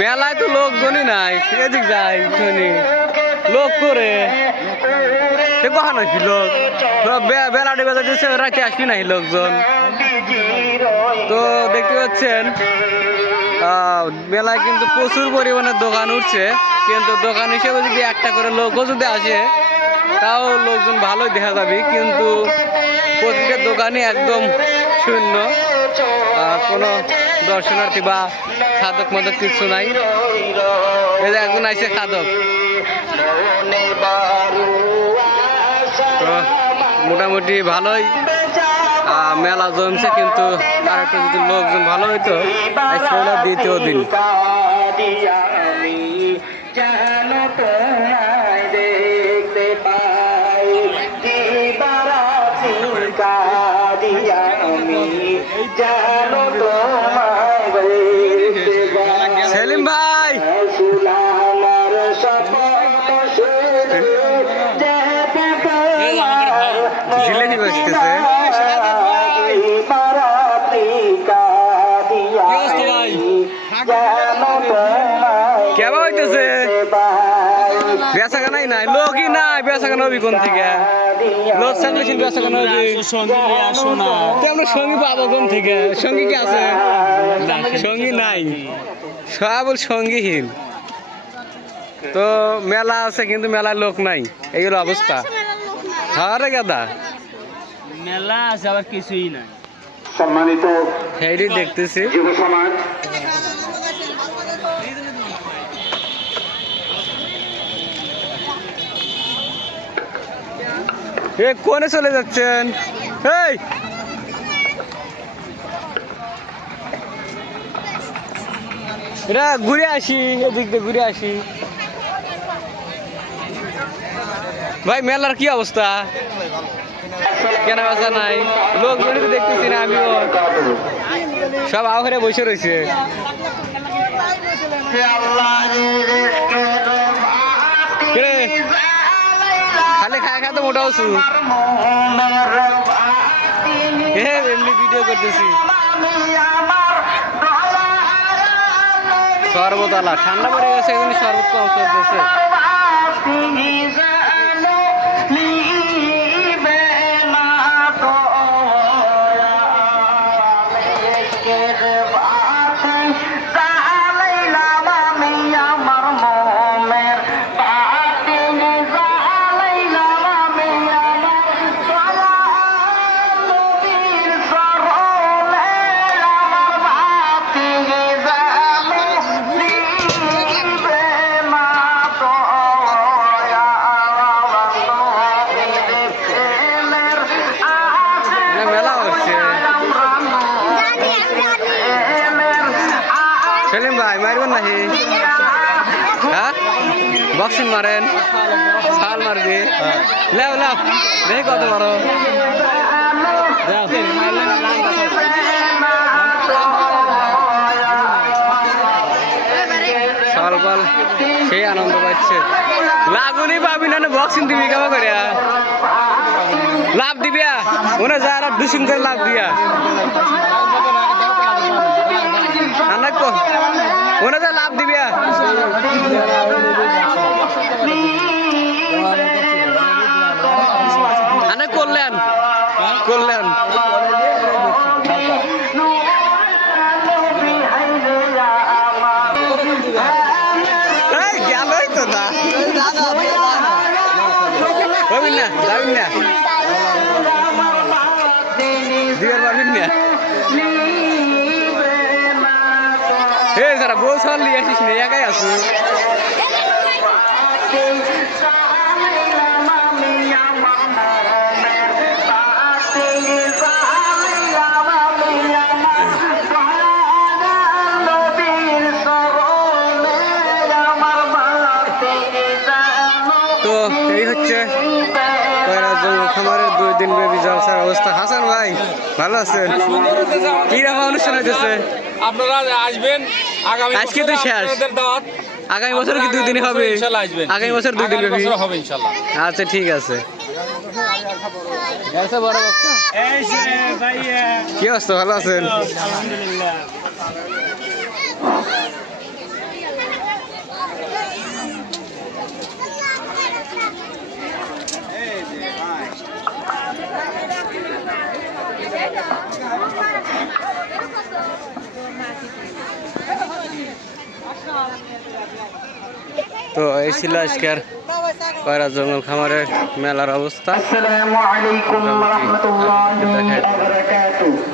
মেলায় তো লোকজনই নাই, এদিক যাই শুনি লোক করে। কখন আসবি লোক? বেলাটি বেলা রাতে আসবি নাই লোকজন। তো দেখতে পাচ্ছেন মেলায় কিন্তু প্রচুর পরিমাণে দোকান উঠছে। কিন্তু দোকান হিসেবে যদি একটা করে লোকও যদি আসে, তাও লোকজন ভালোই দেখা যাবে। কিন্তু প্রতিটা দোকানই একদম শূন্য। কোনো দর্শনার্থী বা সাধক মধ্যে কিছু নাই। একজন আইসে সাধক। মোটামুটি ভালোই। মেলা জমছে কিন্তু আর একটু যদি লোকজন ভালো হইতো দ্বিতীয় দিন। সেলিম ভাই। জিলেবি বসতেছে কেবা হইতেছে। বেচা নাই লোকই নাই বেচা কেনা হবি কোন থেকে। লোক থাকলে কিন্তু বেচা কেনা? হবি তেমন সঙ্গী পাবো কোন থেকে? সঙ্গী কি আছে? সঙ্গী নাই। সব সঙ্গীহীন। তো মেলা আছে কিন্তু মেলায় লোক নাই। এইগুলো অবস্থা। হারে গাদা। মেলা আছে আবার কিছুই নাই। সম্মানিত দেখতেছি। যুব সমাজ এ, কোনে চলে যাচ্ছেন? এই! ঘুরে আসি, এদিক দিয়ে ঘুরে আসি। ভাই, মেলার কি অবস্থা? কেনা বেচা নাই? লোক তো দেখতেছি না আমিও। সব আহরে বসে রয়েছে। কিরে হচ্ছু এ এমনি ঠান্ডা পড়ে গেছে এখন শরবত কম সেলিম ভাই মারবেন নাকি হ্যাঁ বক্সিং মারেন ছাল মারবি লেও লেও দেখি কত বড় সকাল সকাল সেই আনন্দ পাচ্ছে লাগুনি পাবি না বক্সিং দিবি কেমন করে লাভ দিবিয়া মনে যায় আর দুসুম করে লাভ দিয়া হবিন না যাবেন না দিবার পারবেন না হে সারা বউ সার নিয়ে আসিস না একাই আসু দিন ব্যাপী জলসার অবস্থা। হাসান ভাই ভালো আছেন? কীরকম অনুষ্ঠান হইতেছে? আপনারা আসবেন আগামী আজকে তো শেষ। আপনাদের দাওয়াত। আগামী বছর কি দুই দিন হবে? ইনশাআল্লাহ আসবেন। আগামী বছর দুই দিন হবে ইনশাআল্লাহ আচ্ছা ঠিক আছে। বড় বক্তা এই যে ভাইয়া কি অবস্থা? ভালো আছেন? তো এই ছিল আজকের কয়রা জঙ্গল খামারের মেলার অবস্থা। আসসালামু আলাইকুম রাহমাতুল্লাহি ওয়া বারাকাতুহু।